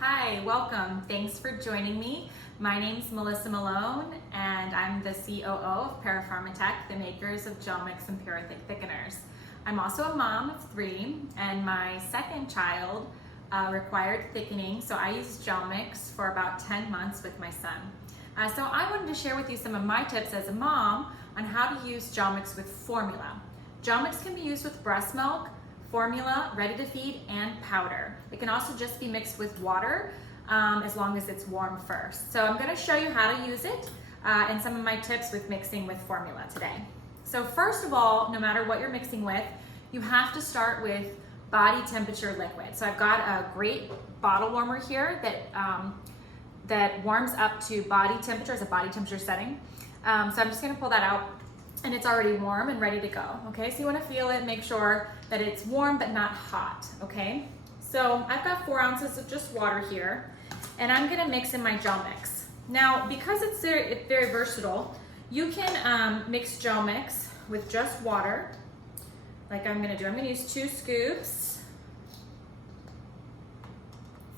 Hi, welcome. Thanks for joining me. My name's Melissa Malone, and I'm the COO of Parapharma Tech, the makers of Gelmix Infant Thickeners. I'm also a mom of 3, and my second child required thickening, so I used Gelmix for about 10 months with my son. So I wanted to share with you some of my tips as a mom on how to use Gelmix with formula. Gelmix can be used with breast milk, formula, ready to feed, and powder. It can also just be mixed with water as long as it's warm first. So I'm going to show you how to use it and some of my tips with mixing with formula today. So first of all, no matter what you're mixing with, you have to start with body temperature liquid. So I've got a great bottle warmer here that warms up to body temperature as a body temperature setting. So I'm just going to pull that out, and it's already warm and ready to go. Okay, so you want to feel it, make sure that it's warm but not hot. Okay, so I've got 4 ounces of just water here, and I'm going to mix in my Gelmix. Now, because it's very versatile, you can mix Gelmix with just water, like I'm going to do. I'm going to use 2 scoops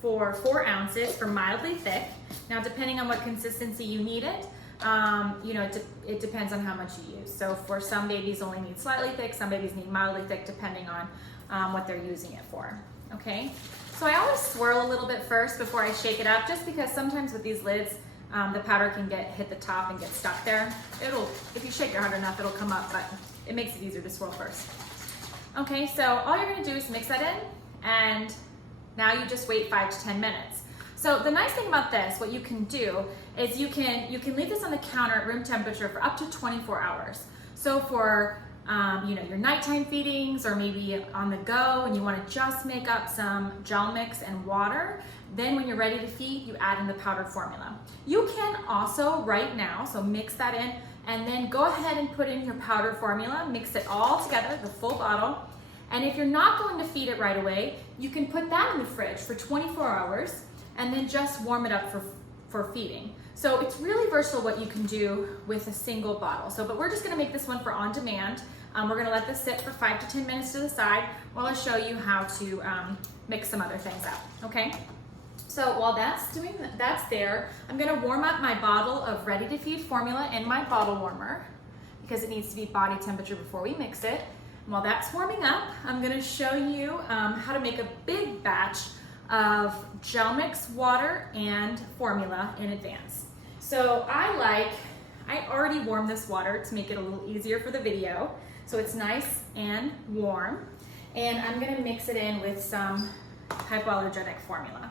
for 4 ounces for mildly thick. Now, depending on what consistency you need it, it depends on how much you use. So for some babies only need slightly thick, some babies need mildly thick, depending on what they're using it for. Okay, so I always swirl a little bit first before I shake it up, just because sometimes with these lids, the powder can hit the top and get stuck there. If you shake it hard enough, it'll come up, but it makes it easier to swirl first. Okay, so all you're gonna do is mix that in, and now you just wait 5 to 10 minutes. So the nice thing about this, what you can do is you can leave this on the counter at room temperature for up to 24 hours. So for your nighttime feedings, or maybe on the go and you want to just make up some Gelmix and water, then when you're ready to feed, you add in the powdered formula. You can also right now, so mix that in, and then go ahead and put in your powdered formula, mix it all together, the full bottle. And if you're not going to feed it right away, you can put that in the fridge for 24 hours and then just warm it up for feeding. So it's really versatile what you can do with a single bottle. But we're just gonna make this one for on demand. We're gonna let this sit for 5 to 10 minutes to the side while I show you how to mix some other things up, okay? So while that's there, I'm gonna warm up my bottle of ready to feed formula in my bottle warmer, because it needs to be body temperature before we mix it. And while that's warming up, I'm gonna show you how to make a big batch of Gelmix water and formula in advance. So I already warmed this water to make it a little easier for the video. So it's nice and warm. And I'm gonna mix it in with some hypoallergenic formula.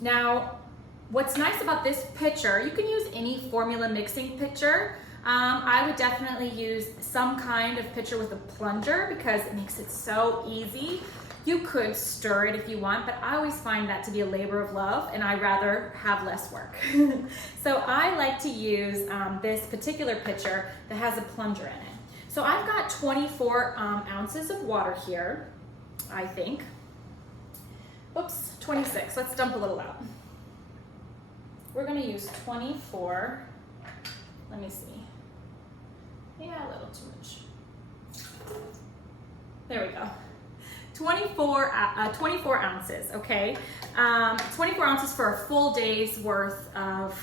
Now, what's nice about this pitcher, you can use any formula mixing pitcher. I would definitely use some kind of pitcher with a plunger, because it makes it so easy. You could stir it if you want, but I always find that to be a labor of love, and I'd rather have less work. So I like to use this particular pitcher that has a plunger in it. So I've got 24 ounces of water here, I think. Oops, 26. Let's dump a little out. We're going to use 24. Let me see. Yeah, a little too much. There we go. 24 ounces, okay? 24 ounces for a full day's worth of,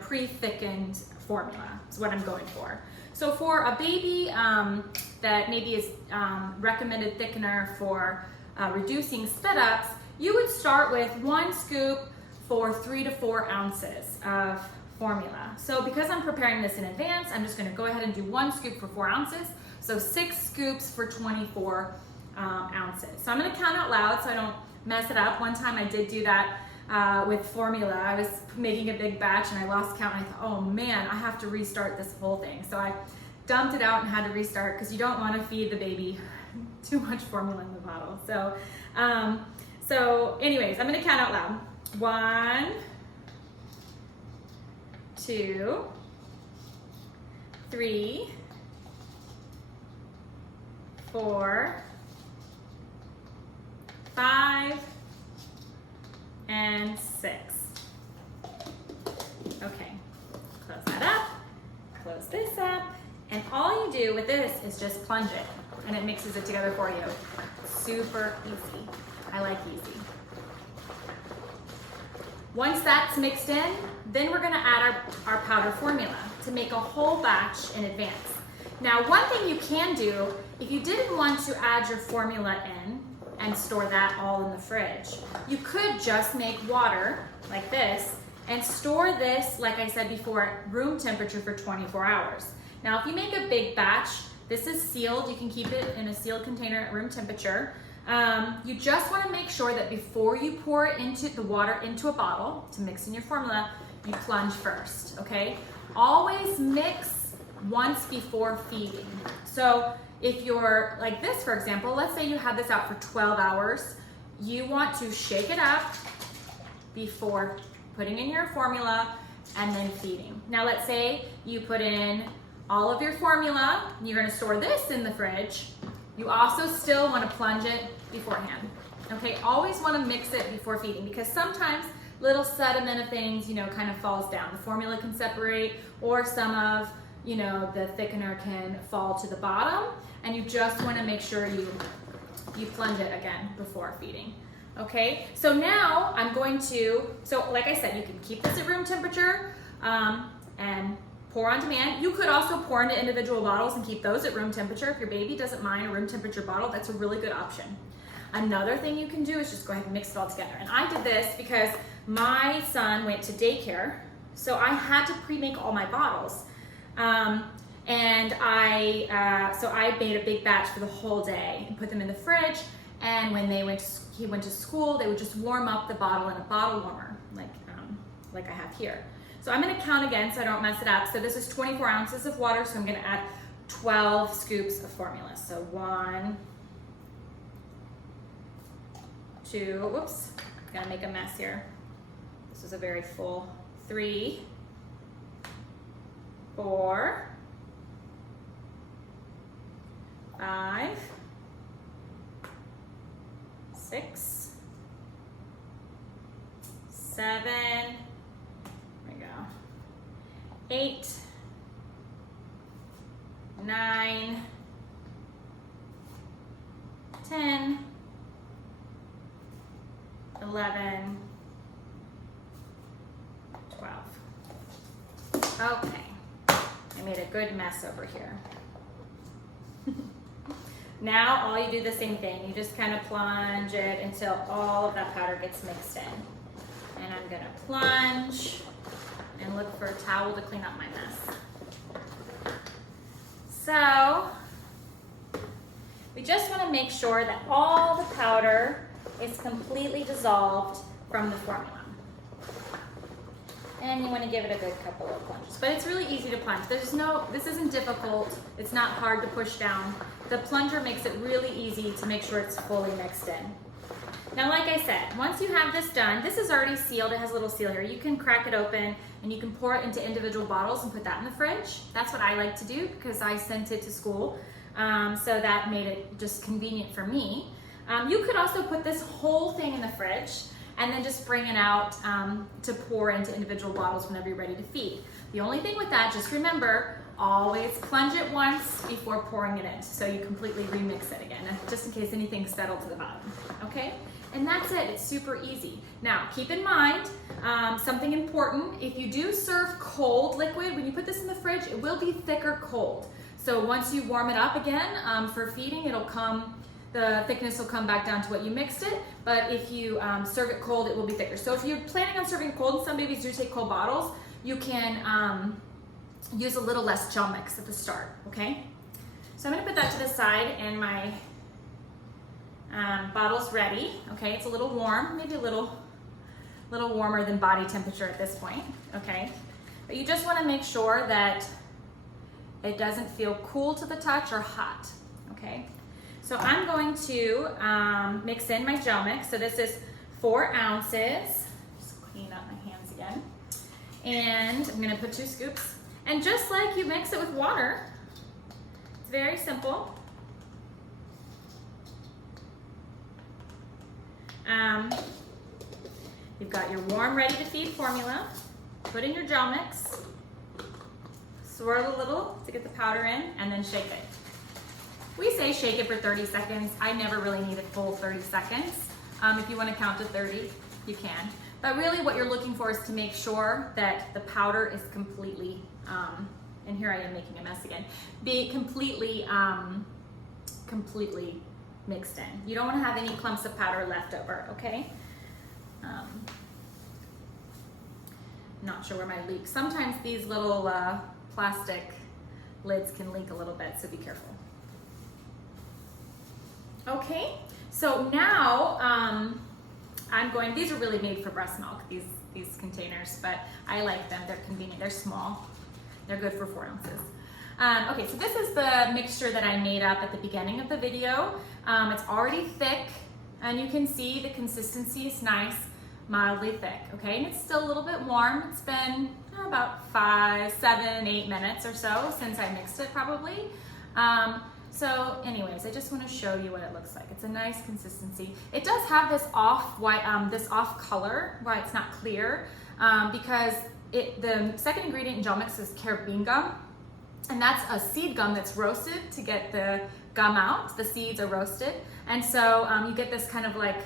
pre-thickened formula is what I'm going for. So for a baby that maybe is recommended thickener for reducing spit ups, you would start with 1 scoop for 3 to 4 ounces of formula. So because I'm preparing this in advance, I'm just gonna go ahead and do 1 scoop for 4 ounces. So 6 scoops for 24 ounces. So I'm going to count out loud so I don't mess it up. One time I did do that with formula. I was making a big batch and I lost count, and I thought, oh man, I have to restart this whole thing. So I dumped it out and had to restart, because you don't want to feed the baby too much formula in the bottle. So anyways, I'm going to count out loud. 1, 2, 3, 4, 5, and 6. Okay, close that up, close this up, and all you do with this is just plunge it, and it mixes it together for you. Super easy. I like easy. Once that's mixed in, then we're gonna add our powder formula to make a whole batch in advance. Now, one thing you can do, if you didn't want to add your formula in and store that all in the fridge, you could just make water like this and store this, like I said before, at room temperature for 24 hours. Now, if you make a big batch, this is sealed. You can keep it in a sealed container at room temperature. You just want to make sure that before you pour into the water into a bottle to mix in your formula, you plunge first, okay? Always mix once before feeding. So if you're like this, for example, let's say you have this out for 12 hours, you want to shake it up before putting in your formula and then feeding. Now let's say you put in all of your formula, and you're gonna store this in the fridge. You also still wanna plunge it beforehand. Okay, always wanna mix it before feeding because sometimes little sediment of things, kind of falls down. The formula can separate or some of, the thickener can fall to the bottom, and you just wanna make sure you plunge it again before feeding. Okay, so now I'm going to, like I said, you can keep this at room temperature and pour on demand. You could also pour into individual bottles and keep those at room temperature. If your baby doesn't mind a room temperature bottle, that's a really good option. Another thing you can do is just go ahead and mix it all together. And I did this because my son went to daycare, so I had to pre-make all my bottles. And I made a big batch for the whole day and put them in the fridge. And when he went to school, they would just warm up the bottle in a bottle warmer, like I have here. So I'm gonna count again so I don't mess it up. So this is 24 ounces of water, so I'm gonna add 12 scoops of formula. So 1, 2, whoops, gonna make a mess here. This is a very full 3, 4, 5, 6, 7, there we go, 8, 9, 10, 11, 12. Okay, I made a good mess over here. Now all you do the same thing. You just kind of plunge it until all of that powder gets mixed in. And I'm gonna plunge and look for a towel to clean up my mess. So we just want to make sure that all the powder is completely dissolved from the formula. And you want to give it a good couple of plunges. But it's really easy to plunge. This isn't difficult. It's not hard to push down. The plunger makes it really easy to make sure it's fully mixed in. Now, like I said, once you have this done, this is already sealed. It has a little seal here. You can crack it open and you can pour it into individual bottles and put that in the fridge. That's what I like to do because I sent it to school. So that made it just convenient for me. You could also put this whole thing in the fridge and then just bring it out to pour into individual bottles whenever you're ready to feed. The only thing with that, just remember, always plunge it once before pouring it in, so you completely remix it again, just in case anything settled to the bottom, okay? And that's it, it's super easy. Now, keep in mind, something important, if you do serve cold liquid, when you put this in the fridge, it will be thicker cold. So once you warm it up again for feeding, the thickness will come back down to what you mixed it, but if you serve it cold, it will be thicker. So if you're planning on serving cold, and some babies do take cold bottles, you can use a little less Gelmix at the start, okay? So I'm gonna put that to the side and my bottle's ready, okay? It's a little warm, maybe a little warmer than body temperature at this point, okay? But you just wanna make sure that it doesn't feel cool to the touch or hot, okay? So I'm going to mix in my Gelmix. So this is 4 ounces. Just clean up my hands again. And I'm gonna put 2 scoops. And just like you mix it with water, it's very simple. You've got your warm, ready to feed formula. Put in your Gelmix. Swirl a little to get the powder in, and then shake it. We say shake it for 30 seconds. I never really need a full 30 seconds. If you want to count to 30, you can. But really what you're looking for is to make sure that the powder is completely, and here I am making a mess again, be completely mixed in. You don't want to have any clumps of powder left over, okay? Not sure where my leak. Sometimes these little plastic lids can leak a little bit, so be careful. Okay, so now these are really made for breast milk, these containers, but I like them. They're convenient, they're small. They're good for 4 ounces. Okay, so this is the mixture that I made up at the beginning of the video. It's already thick, and you can see the consistency is nice, mildly thick, okay? And it's still a little bit warm. It's been about 5, 7, 8 minutes or so since I mixed it probably. So anyways, I just want to show you what it looks like. It's a nice consistency. It does have this off color, why it's not clear, because the second ingredient in Gelmix is carabine gum, and that's a seed gum that's roasted to get the gum out. The seeds are roasted, and so you get this kind of like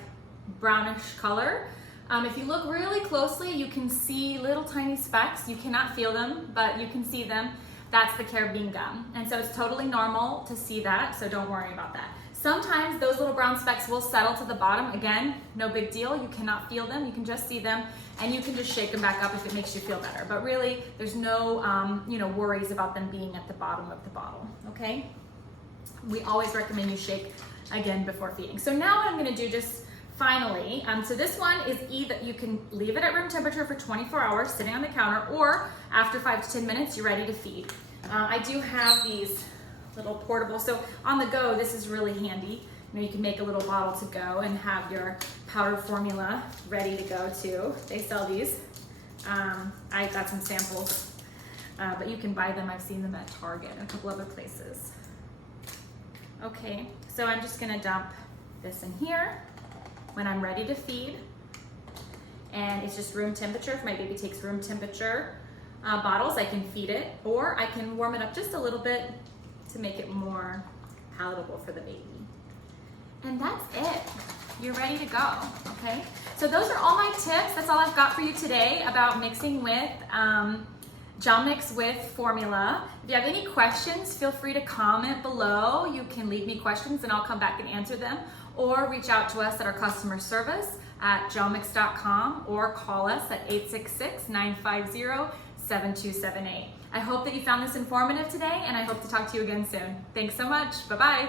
brownish color. If you look really closely, you can see little tiny specks. You cannot feel them, but you can see them. That's the carabine gum. And so it's totally normal to see that, so don't worry about that. Sometimes those little brown specks will settle to the bottom. Again, no big deal. You cannot feel them. You can just see them, and you can just shake them back up if it makes you feel better. But really, there's no worries about them being at the bottom of the bottle, okay? We always recommend you shake again before feeding. So now what I'm gonna do just finally, so this one is either, you can leave it at room temperature for 24 hours sitting on the counter, or after 5 to 10 minutes, you're ready to feed. I do have these little portable, so on the go, this is really handy. You can make a little bottle to go and have your powdered formula ready to go too. They sell these. I got some samples, but you can buy them. I've seen them at Target and a couple other places. Okay, so I'm just gonna dump this in here when I'm ready to feed. And it's just room temperature. If my baby takes room temperature bottles, I can feed it, or I can warm it up just a little bit to make it more palatable for the baby. And that's it. You're ready to go, okay? So those are all my tips. That's all I've got for you today about mixing with Gelmix with formula. If you have any questions, feel free to comment below. You can leave me questions and I'll come back and answer them, or reach out to us at our customer service at gelmix.com, or call us at 866-950-7278. I hope that you found this informative today, and I hope to talk to you again soon. Thanks so much. Bye-bye.